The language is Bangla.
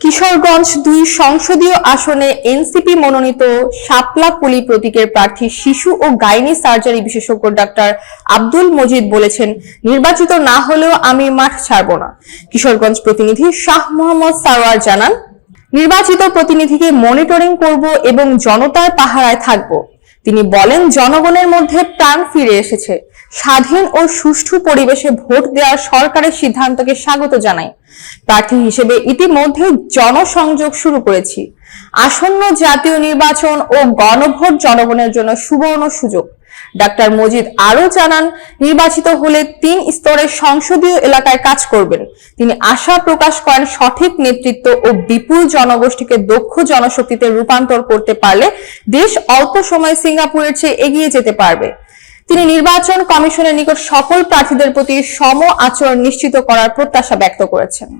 কিশোরগঞ্জ দুই সংসদীয় আসনে এনসিপি মনোনীত শাপলা পুলি প্রতীকের প্রার্থী শিশু ও গাইনি সার্জারি বিশেষজ্ঞ ডাক্তার আব্দুল মজিদ বলেছেন, নির্বাচিত না হলেও আমি মাঠ ছাড়ব না। কিশোরগঞ্জ প্রতিনিধি শাহ মোহাম্মদ সারোয়ার জানান, নির্বাচিত প্রতিনিধিকে মনিটরিং করব এবং জনতার পাহারায় থাকব। তিনি বলেন, জনগণের মধ্যে প্রাণ ফিরে এসেছে। স্বাধীন ও সুষ্ঠু পরিবেশে ভোট দেওয়ার সরকারের সিদ্ধান্তকে স্বাগত জানাই। প্রার্থী হিসেবে ইতিমধ্যে জনসংযোগ শুরু করেছি। আসন্ন জাতীয় নির্বাচন ও গণভোট জনগণের জন্য সুবর্ণ সুযোগ। ডাক্তার মজিদ আরও জানান, নির্বাচিত হলে তিন স্তরের সংসদীয় এলাকায় কাজ করবেন। তিনি আশা প্রকাশ করেন সঠিক নেতৃত্ব ও বিপুল জনগোষ্ঠীকে দক্ষ জনশক্তিতে রূপান্তর করতে পারলে দেশ অল্প সময়ে সিঙ্গাপুরের চেয়ে এগিয়ে যেতে পারবে। তিনি নির্বাচন কমিশনের নিকট সকল প্রার্থীদের প্রতি সম আচরণ নিশ্চিত করার প্রত্যাশা ব্যক্ত করেছেন।